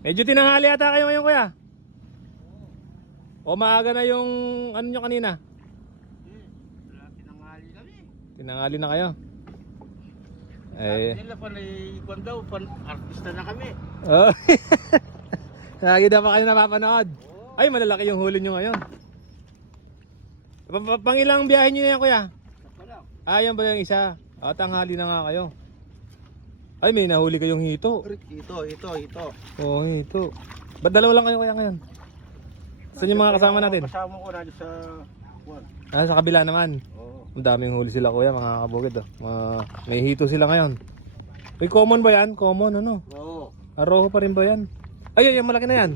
Medyo tinanghali ata kayo ngayon kuya. O maaga na yung ano nyo kanina? Tinanghali kami. Tinanghali na kayo. Eh. Nila pa na ikon daw, pan artista na kami. Oh. Lagi na pa kayo napapanood. Ay, malalaki yung huli nyo ngayon. Pa- pa- Pangilang biyahe nyo na yan, kuya? Saka lang. Ah, yan ba yung isa? Ah, tanghali na nga kayo. Ay, may nahuli kayong hito. Ito, ito, ito. Oo, oh, hito. Ba't dalawa lang kayo kaya ngayon? Saan yung mga kasama natin? Kasama ko na sa. Ah, sa kabila naman. Oo. Ang daming huli sila kuya, mga kabukid. Oh. Mga, may hito sila ngayon. May common ba yan? Common, ano? Oo. Aroho pa rin ba yan? Ay, yung malaki na yan.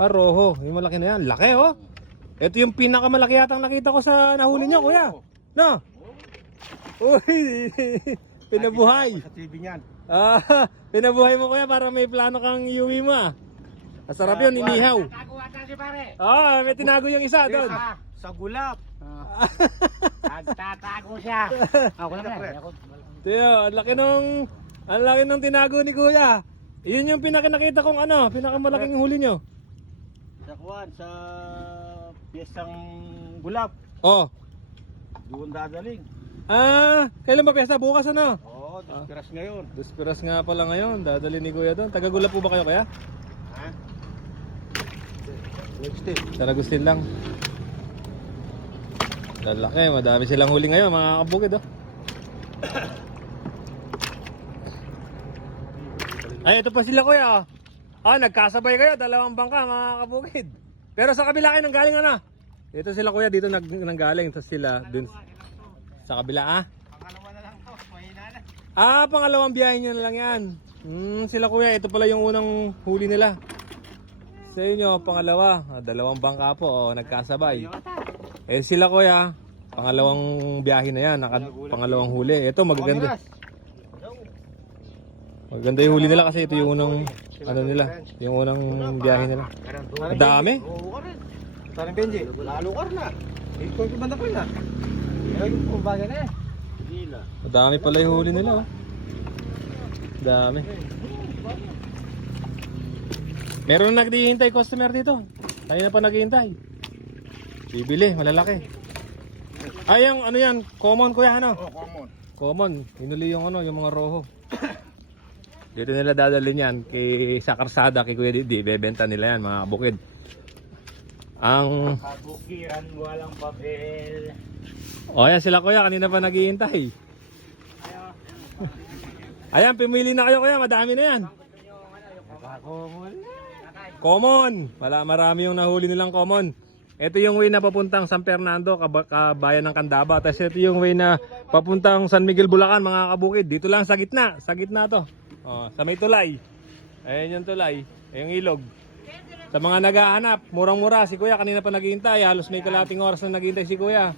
Aroho, yung malaki na yan. Laki, oh. Ito yung pinakamalaki yatang nakita ko sa nahuli nyo, kuya. No? Uy, pinabuhay. Sa TV niyan. Ah, pinabuhay mo kuya para may plano kang iuwi mo ah. Masarap yun, inihaw. Ata si pare. Ah, may tinago yung isa doon. Sa, sa gulap. Nagtatago siya. Ako naman. Tiyo, ang laki nung, ang laki nung tinago ni kuya. Yun yung pinakinakita kong ano, pinakamalaking huli nyo. Sa Juan, sa piyesang gulap. Oh, Doon dadaling. Ah, kailan ba piyesta? Bukas ano? Oo, oh, disperas ngayon. Duspiras nga pala ngayon, dadali ni kuya doon. Tagagula po ba kayo kaya? Ha? Next day. Sa Agustin lang. Lalaki, madami silang huli ngayon, mga kabukid oh. Ay, ito pa sila kuya. oh. Ah, nagkasabay kayo, dalawang bangka mga kabukid. Pero sa kabila kayo nang galing ano? Ito sila kuya dito nag nanggaling, tapos sila dun sa kabila ah. Pangalawa na lang to. Mahina na. Ah, pangalawang biyahe nyo na lang yan. Hmm, sila kuya, ito pala yung unang huli nila. Sa inyo, pangalawa, ah, dalawang bangka po, oh, nagkasabay. Eh sila kuya, pangalawang biyahe na yan, naka, pangalawang huli. Ito magaganda. Maganda yung huli nila kasi ito yung unang ano nila, yung unang biyahe nila. Ang dami. Oo ka rin. Benji, lalo ka na. Ikaw yung banda ko na. Ikaw yung kumbaga na eh. Madami pala yung huli nila. Oh. Dami. Meron na naghihintay customer dito. Tayo na pa naghihintay. Bibili, malalaki. Ay, yung ano yan, common kuya ano? Oh, common. Common, hinuli yung ano, yung mga roho. Dito nila dadalhin yan kay sa karsada kay Kuya Didi, bebenta nila yan mga bukid. Ang Kabukiran, walang papel. O yan sila kuya, kanina pa naghihintay. Ayan, pumili na kayo kuya, madami na yan. Common. Wala marami yung nahuli nilang common. Ito yung way na papuntang San Fernando, kaba- kabayan ng Candaba. Tapos ito yung way na papuntang San Miguel, Bulacan, mga kabukid. Dito lang sa gitna, sa gitna to. Oh, sa may tulay. Ayan yung tulay, yung ilog. Sa mga naghahanap, murang-mura. Si Kuya kanina pa naghihintay. Halos may kalating oras na naghihintay si Kuya.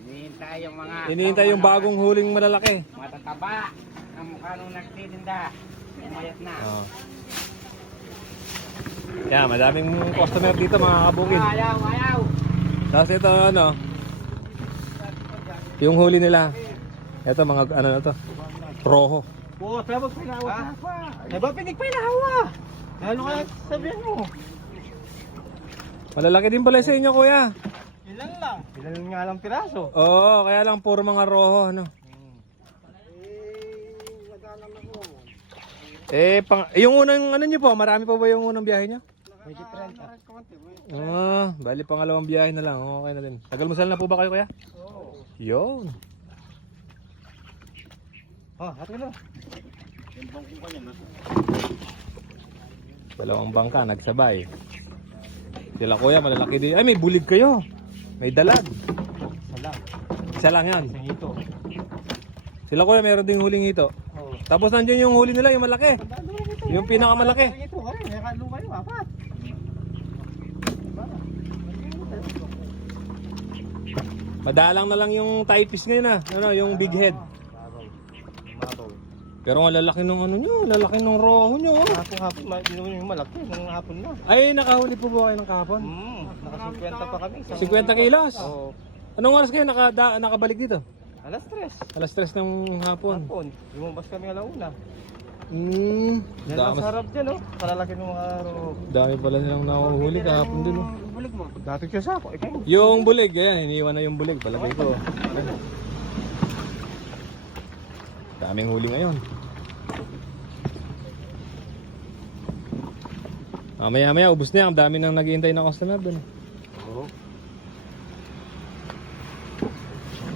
Hinihintay yung mga... Hinihintay yung bagong huling malalaki. Matataba. Ang mukha nung nagtitinda. Umayat na. Oh. Yan, madaming customer dito mga kabukid. Ayaw, ayaw. Tapos ito ano, yung huli nila. Ito mga ano na to, roho. Oo, pero pinahawa pa. Diba pinigpinahawa? Lalo kaya sabihin mo. Malalaki din pala sa inyo kuya. Ilan lang? Ilan nga lang piraso? Oo, kaya lang puro mga roho ano. Eh, pang, yung unang ano niyo po, marami pa ba yung unang biyahe niyo? Medyo 30. Ah, bali pangalawang biyahe na lang. Okay na din. Tagal musal na po ba kayo kuya? Oo. Yun. Oh, hati na. Dalawang bangka, nagsabay. Sila kuya, malalaki din. Ay, may bulig kayo. May dalag. Isa lang yan. Isang ito. Sila kuya, meron ding huling ito. Oo. Tapos nandiyan yung huli nila, yung malaki. Yung pinakamalaki. Ito ka rin. Nakalo kayo, apat. Madalang na lang yung typist ngayon ah. Ano, yung big head. Pero ang lalaki nung ano nyo, lalaki nung roho nyo. oh. Hapon hapon, ma- yung malaki. Nung hapon na. Ay, nakahuli po ba kayo ng kahapon? Hmm. Naka 50 pa kami. Sa 50 kilos. Oo. Anong oras kayo nakada, nakabalik dito? Alas 3. Alas 3 ng hapon. Hapon. Lumabas kami alauna. Hmm, Yan ang dami, sarap dyan, oh. Kalalaki ng mga ro. dami pala nilang nahuhuli kahapon dun. oh. Bulig mo. Dati siya sa ako, ikaw. Yung bulig, ayan, iniwan na yung bulig. Palagay ko. Daming huli ngayon. Ah, maya maya, ubus na yan. Ang dami nang naghihintay na customer dun. Oo.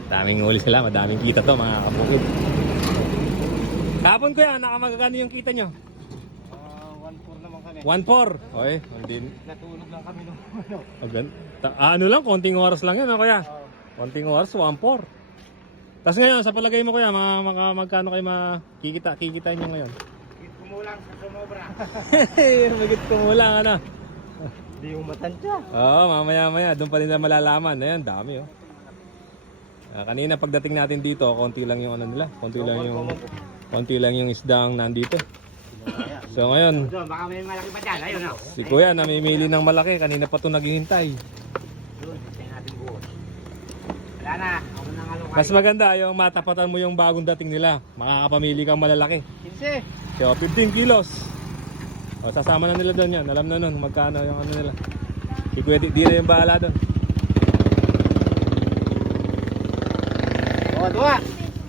Daming huli sila, madaming kita to mga kabukid. Kapon ko yan, nakamagagano yung kita nyo? Ah, 1-4 naman kami. 1-4. Okay, hindi. Natulog lang kami nung ano. Ah, ano lang, konting oras lang yan, ah, kuya. Konting oras, 1-4. Tapos ngayon, sa palagay mo kuya, mga, mga magkano kayo makikita, kikita nyo ngayon? Kumulang sa sumobra. Magit ko mo lang, ano? Hindi mo matansya. Oo, mamaya maya, doon pa nila malalaman. Ayan, dami oh. Ah, kanina pagdating natin dito, konti lang yung ano nila, konti lang yung konti lang yung isdang nandito. So ngayon, baka may malaki pa dyan. Ayun, oh. si Kuya namimili ng malaki, kanina pa 'to naghihintay. Doon, natin buhos. Wala na, ako nang alukay. Mas maganda yung matapatan mo yung bagong dating nila. Makakapamili kang malalaki. 15. So 15 kilos. O sasama na nila doon yan. Alam na nun magkano yung ano nila. Si Kuya di, di na yung bahala doon. Oo, duwa.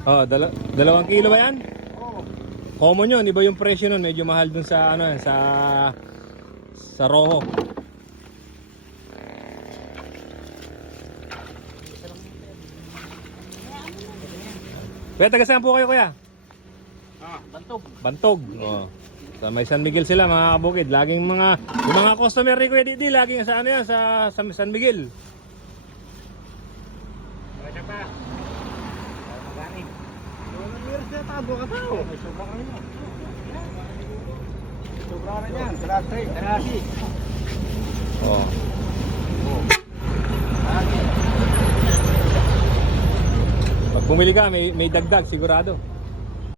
Oh, dala- dalawang kilo ba yan? Oo. Common yun, iba yung presyo nun, medyo mahal dun sa ano yan, sa sa roho. Kuya, taga saan po kayo kuya? Ah, bantog. Bantog. Oh. Sa may San Miguel sila mga kabukid. Laging mga yung mga customer ni Kuya Didi laging sa ano yan sa, sa San Miguel. Wala pa. Magaling. Yung meron siya ka tao. May sobra ka nyo. Sobra na yan. Kalasi. Kalasi. Oh. Kalasi. Pag bumili ka, may, may dagdag sigurado.